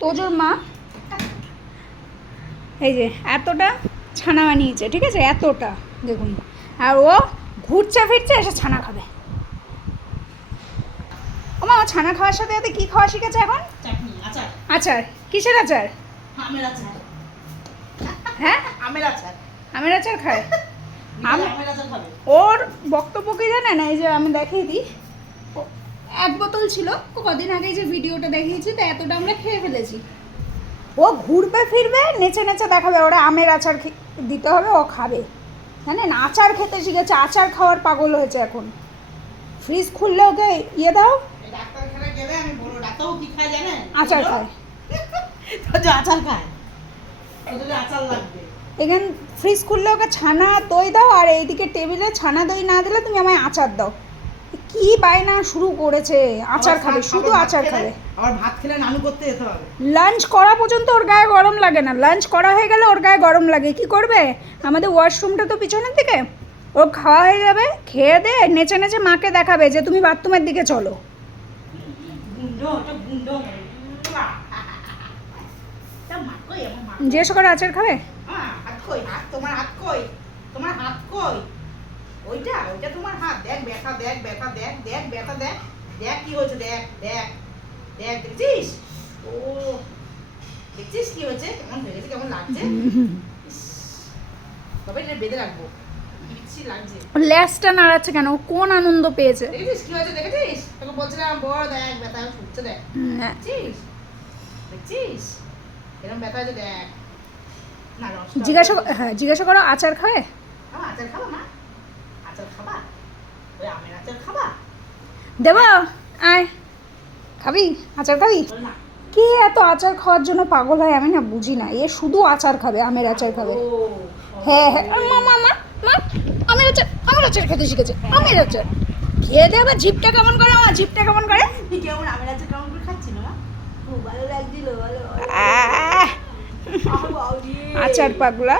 তোজোর মা এই যে এতটা ছানা বানিয়েছে, ঠিক আছে, এতটা দেখুন। আর ও ঘুরছে ফিরছে এসে ছানা খাবে। ও মা, ও ছানা খাওয়ার সাথে সাথে কী খাওয়া শিখেছে এখন? চাটনি, আচার। আচার? কিসের আচার? আমের আচার। হ্যাঁ, আমের আচার। আমের আচার খায়। আমের আচার খাবে। ওর বক্তব্য কি জানেন? এই যে আমি দেখিয়ে দিই, এক বোতল ছিল কদিন আগে, যে ভিডিওটা দেখিয়েছি, তো এতটা আমরা খেয়ে ফেলেছি। ও ঘুরবে ফিরবে নেচে নেচে দেখাবে ওরা আমের আচার দিতে হবে, ও খাবে। জানেন, আচার খেতে শিখেছে, আচার খাওয়ার পাগল হয়েছে এখন। ফ্রিজ খুললে ওকে ইয়ে দাও, ডাক্তারখানায় গেলে আমি বড় ডাক্তারও কি খায় জানেন? আচার খায়। তো আচার খায়, ওদের আচার লাগবে। এখান ফ্রিজ খুললে ওকে ছানা দই দাও, আর এইদিকে টেবিলে ছানা দই না দিলে তুমি আমায় আচার দাও। কি বায়না শুরু করেছে, আচার খাবে, শুধু আচার খাবে। আবার ভাত খেলে নানু করতে যেতে হবে। লাঞ্চ করা পর্যন্ত ওর গায়ে গরম লাগে না, লাঞ্চ করা হয়ে গেলে ওর গায়ে গরম লাগে। কি করবে, আমাদের ওয়াশরুমটা তো পিছনের দিকে, ওর খাওয়া হয়ে যাবে, খেয়ে দে নেচে নেচে মাকে দেখাবে যে তুমি বাথরুমের দিকে চলো। জিজ্ঞেস করে আচার খাবে? তোমার হাত কই? তোমার হাত কই? ওইটা ওইটা তোমার হাত। দেখ ব্যথা, দেখ ব্যথা, দেখ দেখ ব্যথা, দেখ দেখ কি হয়েছে, দেখ দেখ দেখ, দেখছিস? ও দেখছিস কি হয়েছে, কেমন হয়ে গেছে, কেমন লাগছে? তবে এটা বেঁধে রাখবো, বিচ্ছি লাগছে। ল্যাসটা নাড়াচ্ছে কেন, কোন আনন্দ পেয়েছে? দেখেছিস কি হয়েছে, দেখেছিস? তোকে বলছিলাম বড় দেখ ব্যথা ফুটছে, দেখ দেখছিস, দেখছিস এরকম ব্যথা হয়েছে, দেখ না। জিজ্ঞাসা করো আচার খাবে? আচার খাবা মা? আচার খাবা? ওই আমের আচার খাবা? দেবা, আয় খাবি, আচার খাবি? না, কে এত আচার খাওয়ার জন্য পাগল হয় আমি না বুঝি না। এ শুধু আচার খাবে, আমের আচার খাবে। হ্যাঁ হ্যাঁ, মা মা মা মা, আমের আচার, আমের আচার খেতে শিখেছে, আমের আচার খেয়ে দে। আবার জিভটা কেমন করে, আমার জিভটা কেমন করে, কেমন আমের আচার কেমন করে খাচ্ছিল না? খুব ভালো লাগছিল, ভালো আচার পাগলা।